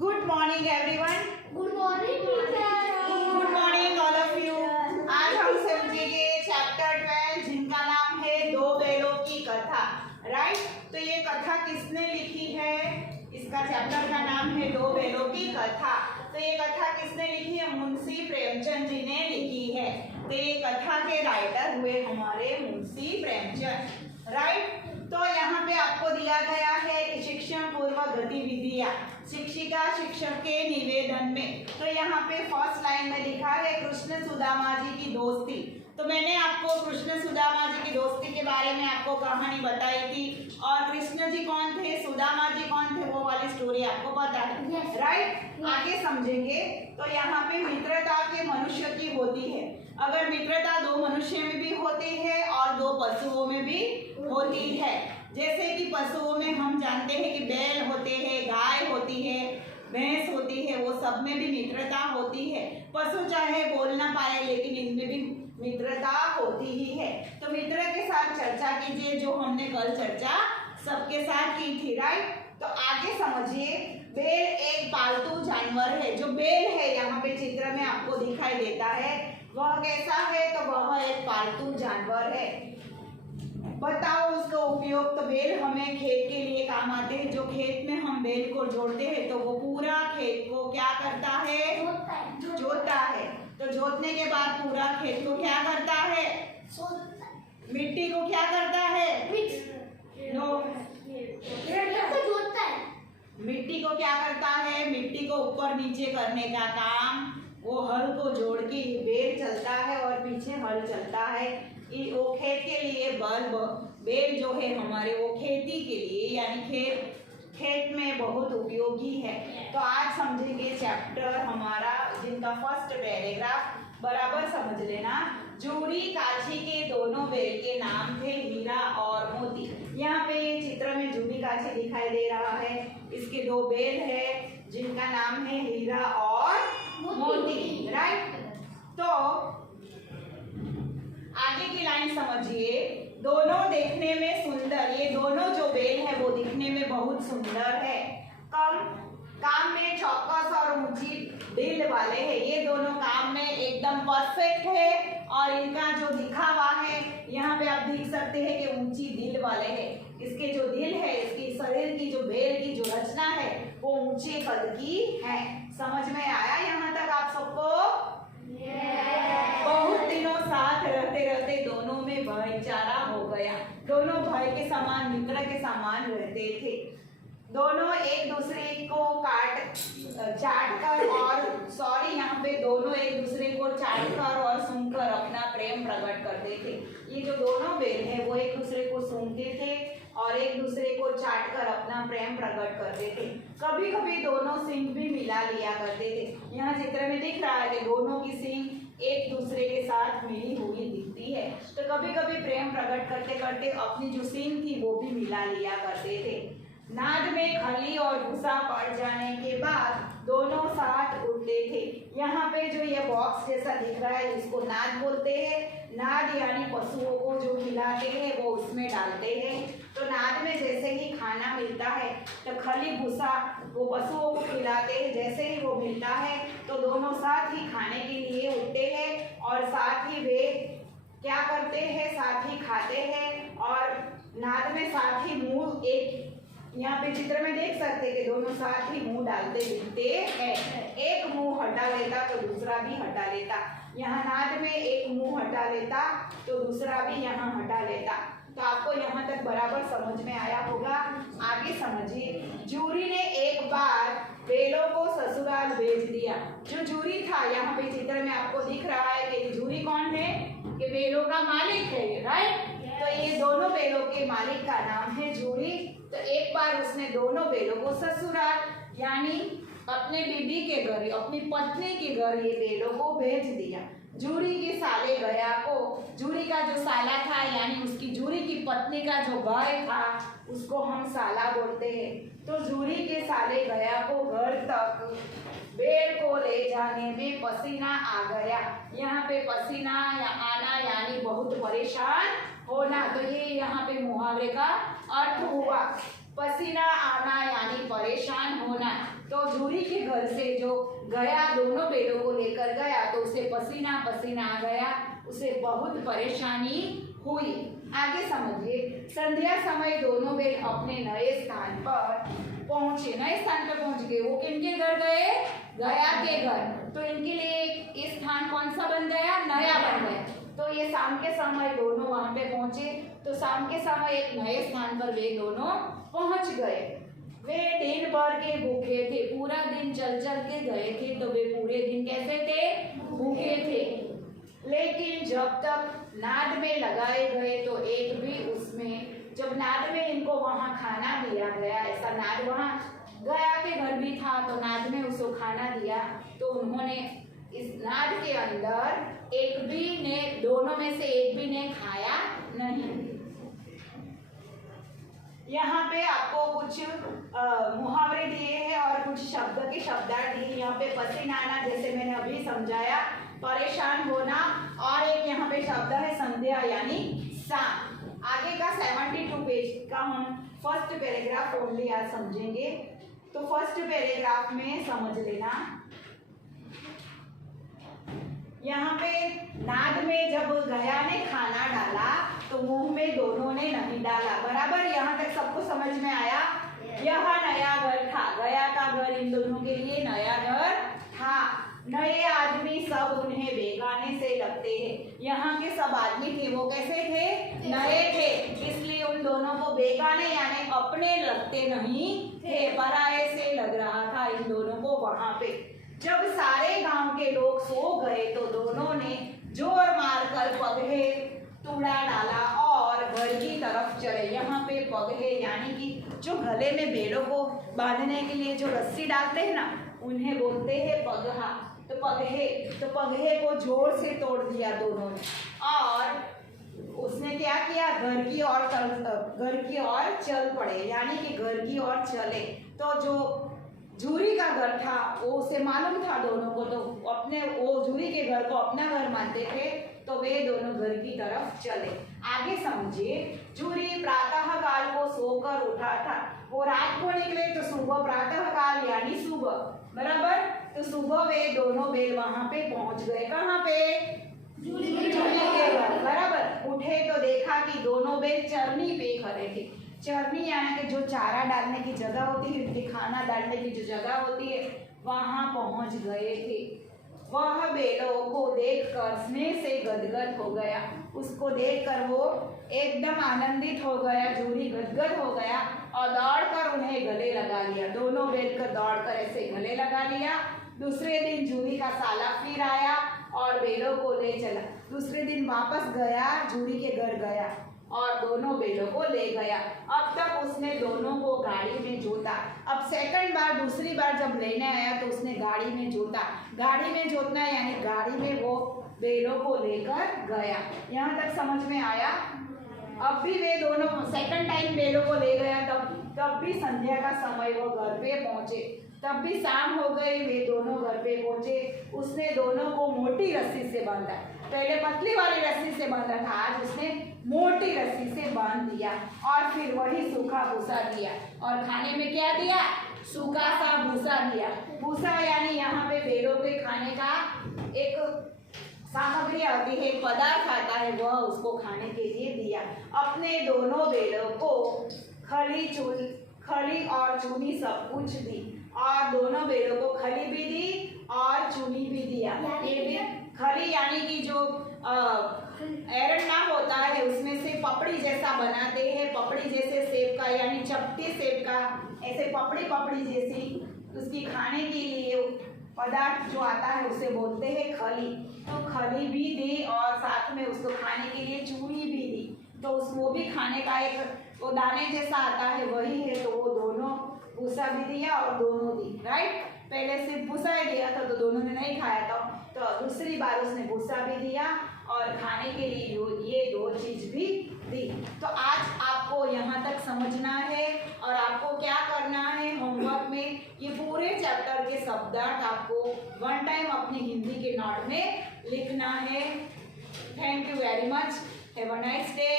Good morning everyone. Good morning teacher. Good morning all of you. आज हम समझेंगे chapter 12 जिनका नाम है दो बैलों की कथा। राइट, तो ये कथा किसने लिखी है? इसका चैप्टर का नाम है दो बैलों की कथा। तो ये कथा किसने लिखी है? मुंशी प्रेमचंद जी ने लिखी है। तो ये कथा के राइटर हुए हमारे मुंशी प्रेमचंद। राइट, तो यहाँ पे आपको दिया गया है कि शिक्षण पूर्व गतिविधियाँ शिक्षिका शिक्षक के निवेदन में। तो यहाँ पे फर्स्ट लाइन में लिखा है कृष्ण सुदामा जी की दोस्ती। तो मैंने आपको कृष्ण सुदामा जी की दोस्ती के बारे में आपको कहानी बताई थी, और कृष्ण जी कौन थे, सुदामा जी कौन थे, वो वाली स्टोरी आपको पता है। राइट, आगे समझेंगे। तो यहाँ पे मित्रता के मनुष्य की होती है। अगर मित्रता दो मनुष्य में भी होती है और दो पशुओं में भी होती है। जैसे कि पशुओं में हम जानते हैं कि बैल होते हैं, गाय होती है, भैंस होती है, वो सब में भी मित्रता होती है। पशु चाहे बोल ना पाए लेकिन इनमें भी मित्रता होती ही है। तो मित्र के साथ चर्चा कीजिए, जो हमने कल चर्चा सबके साथ की थी। राइट, तो आगे समझिए। बैल एक पालतू जानवर है। जो बैल है यहाँ पे चित्र में आपको दिखाई देता है, वह कैसा है? तो वह एक पालतू जानवर है। बताओ उसका उपयोग। तो बैल हमें खेत के लिए काम आते हैं। जो खेत में हम बैल को जोड़ते हैं तो वो पूरा खेत को क्या करता है? जोतता है। तो जोतने के बाद पूरा खेत को क्या करता है? मिट्टी को क्या करता है? मिट्टी को क्या करता है? मिट्टी को ऊपर नीचे करने का काम वो हल को जोड़ के बैल चलता है और पीछे हल चलता है। वो खेत के लिए बैल जो है हमारे, वो खेती के लिए यानी खेत में बहुत उपयोगी है। तो आज समझेंगे चैप्टर हमारा जिनका फर्स्ट पैराग्राफ बराबर समझ लेना। जूरी काछी के दोनों बैल के नाम थे हीरा और मोती। यहाँ पे चित्र में जूरी काछी दिखाई दे रहा है। इसके दो बैल है जिनका नाम है हीरा और मोती। राइट, तो आगे की लाइन समझिए। दोनों देखने में सुंदर। ये दोनों जो बैल है वो दिखने में बहुत सुंदर है। काम में चौकस और ऊंची दिल वाले हैं। ये दोनों काम में एकदम परफेक्ट है। और इनका जो दिखावा है यहाँ पे आप देख सकते हैं कि ऊंची दिल वाले हैं। इसके जो दिल है, इसकी शरीर की जो बैल की जो रचना है वो ऊंचे कद की है। समझ में आया यहाँ तक आप सबको? बहुत दिनों साथ रहते रहते दोनों में भाईचारा हो गया। दोनों भाई के समान, मित्र के समान रहते थे। दोनों एक दूसरे को चाट कर और यहाँ पे दोनों एक दूसरे को चाट कर और सूंघकर अपना प्रेम प्रकट करते थे। ये जो दोनों बैल है वो एक दूसरे को सूंघते थे और एक दूसरे को चाट कर अपना प्रेम प्रकट करते थे। कभी कभी दोनों सींग भी मिला लिया करते थे। यहाँ चित्र में दिख रहा है कि दोनों की सींग एक दूसरे के साथ मिली हुई दिखती है। तो कभी कभी प्रेम प्रकट करते करते अपनी जो सींग थी वो भी मिला लिया करते थे। नाद में खली और भूसा पड़ जाने के बाद दोनों साथ उड़ते थे। यहाँ पे जो ये बॉक्स जैसा दिख रहा है इसको नाद बोलते हैं। नाद यानी पशुओं को जो खिलाते हैं वो उसमें डालते हैं। तो नाद में जैसे ही खाना मिलता है तो खली भूसा वो पशुओं को खिलाते हैं। जैसे ही वो मिलता है तो दोनों साथ ही खाने के लिए उठते हैं और साथ ही वे क्या करते हैं? साथ ही खाते हैं। और नाद में साथ ही मुंह, एक यहाँ पे चित्र में देख सकते हैं कि दोनों साथ ही मुंह डालते दिखते हैं। एक मुंह हटा लेता तो दूसरा भी हटा लेता। यहाँ नाद में एक मुंह हटा लेता तो दूसरा भी यहाँ हटा लेता। तो आपको यहाँ तक बराबर समझ में आया होगा। आगे समझिए। जूरी ने एक बार बैलों को ससुराल भेज दिया। जो जूरी था यहाँ पे चित्र में आपको दिख रहा है कि जूरी कौन है? कि बैलों का मालिक है। राइट, तो ये दोनों बैलों के मालिक का नाम है जूरी। तो एक बार उसने दोनों बैलों को ससुराल यानी अपने बीबी के घर, अपनी पत्नी के घर ये बैलों को भेज दिया। जूरी के साले गया को, जूरी का जो साला था यानी उसकी जूरी की पत्नी का जो भाई था उसको हम साला बोलते हैं। तो जूरी के साले गया को घर तक बैल को ले जाने में पसीना आ गया। यहाँ पे पसीना या आना यानी बहुत परेशान होना। तो ये यहाँ पे मुहावरे का अर्थ हुआ। पसीना आना यानी परेशान परेशान होना। तो जूरी के घर से जो गया, दोनों बेलों को लेकर गया, तो उसे पसीना पसीना आ गया, उसे बहुत परेशानी हुई। आगे समझिए। संध्या समय दोनों बेल अपने नए स्थान पर पहुंचे। नए स्थान पर पहुंच गए। वो किनके घर गए? गया के घर। तो इनके लिए एक स्थान कौन सा बन गया? नया बन गया। तो ये शाम के समय दोनों वहां पे पहुंचे। तो शाम के समय एक नए स्थान पर वे दोनों पहुंच गए। वे दिन भर के भूखे थे। पूरा दिन चल चल के गए थे, तो वे पूरे दिन कैसे थे? भूखे थे। लेकिन जब तक नाद में लगाए गए तो एक भी उसमें, जब नाद में इनको वहां खाना दिया गया, ऐसा नाद वहां गया के घर भी था, तो नाद में उसको खाना दिया, तो उन्होंने इस नाद के अंदर एक भी ने, दोनों में से एक भी ने खाया नहीं। यहाँ पे आपको कुछ मुहावरे दिए हैं और कुछ शब्द के शब्दार्थ दिए। यहाँ पे पसीना आना, जैसे मैंने अभी समझाया, परेशान होना, और एक यहाँ पे शब्द है संध्या यानी शाम। आगे का 72 पेज का हम फर्स्ट पैराग्राफ ओनली आज समझेंगे। तो फर्स्ट पैराग्राफ में समझ लेना, यहाँ पे नाद में जब गया ने खाना डाला तो मुंह में दोनों ने नहीं डाला। बराबर, यहाँ तक सबको समझ में आया? यह नया घर था। गया का घर इन दोनों के लिए नया घर था। नए आदमी सब उन्हें बेगाने से लगते हैं। यहाँ के सब आदमी थे, वो कैसे थे? नए थे, इसलिए उन दोनों को बेगाने यानी अपने लगते नहीं थे, पराये से लग रहा था इन दोनों को वहां पे। जब सारे गांव के लोग सो गए तो दोनों ने जोर मारकर पगहे टुकड़ा डाला और घर की तरफ चले। यहाँ पे पगहे यानी कि जो गले में भेड़ों को बांधने के लिए जो रस्सी डालते हैं ना, उन्हें बोलते हैं पगहा। तो पगहे को जोर से तोड़ दिया दोनों ने, और उसने क्या किया? घर की ओर चल पड़े, यानी कि घर की ओर चले। तो जो जूरी का घर था वो उसे मालूम था दोनों को, तो अपने वो जूरी के घर को अपना घर मानते थे, तो वे दोनों घर की तरफ चले। आगे समझिए। जूरी प्रातः काल को सोकर उठा था। वो रात को निकले तो सुबह प्रातः काल यानी सुबह, बराबर। तो सुबह वे दोनों बेल वहां पे पहुंच गए। कहाँ पे? जूरी के घर, बराबर। उठे तो देखा कि दोनों बेल चरनी पे खड़े थे। चरनी यानी कि जो चारा डालने की जगह होती है, उनके खाना डालने की जो जगह होती है, वहां पहुंच गए थे। वह बेलों को देखकर स्नेह से गदगद हो गया। उसको देखकर वो एकदम आनंदित हो गया, जूरी गदगद हो गया और दौड़कर उन्हें गले लगा लिया। दोनों बेल कर दौड़कर ऐसे गले लगा लिया। दूसरे दिन जूरी का साला फिर आया और बेलों को ले चला। दूसरे दिन वापस गया, जूरी के घर गया और दोनों बेलों को ले गया। अब तक उसने दोनों को गाड़ी में जोता। अब सेकंड बार, दूसरी बार जब लेने आया तो उसने गाड़ी में जोता। गाड़ी में जोतना यानी गाड़ी में वो बेलों को लेकर गया। यहाँ तक समझ में आया? अब भी वे दोनों सेकंड टाइम बेलों को ले गया, तब भी संध्या का समय वो घर पे पहुंचे। तब भी शाम हो गई, वे दोनों घर पे पहुंचे। उसने दोनों को मोटी रस्सी से बांधा। पहले पतली वाली रस्सी से बांधा था, आज उसने मोटी रस्सी से बांध दिया और फिर वही सूखा भूसा दिया। और खाने में क्या दिया? सूखा सा भूसा दिया। भूसा यानी यहाँ पे बेलों के खाने का एक सामग्री आती है, एक पदार्थ आता है, वह उसको खाने के लिए दिया। अपने दोनों बेलों को खली और चूनी सब कुछ दी, और दोनों बेलों को खली भी दी और चूनी भी दिया। ये भी खली यानी कि जो एरंडा होता है उसमें से पपड़ी जैसा बनाते हैं, पपड़ी जैसे सेब का यानी चपटी सेब का, ऐसे पपड़ी जैसी उसकी खाने के लिए पदार्थ जो आता है उसे बोलते हैं खली। तो खली भी दी और साथ में उसको खाने के लिए चूनी भी दी। तो वो भी खाने का एक वो दाने जैसा आता है, वही है। तो वो दोनों भूसा भी दिया और दोनों दी, राइट। पहले सिर्फ भूसा ही दिया था तो दोनों ने नहीं खाया था, तो दूसरी बार उसने भूसा भी दिया और खाने के लिए ये दो चीज भी दी। तो आज आपको यहाँ तक समझना है और आपको क्या करना है होमवर्क में, ये पूरे चैप्टर के शब्दार्थ आपको वन टाइम अपनी हिंदी के नोट में लिखना है। Thank you very much. Have a nice day.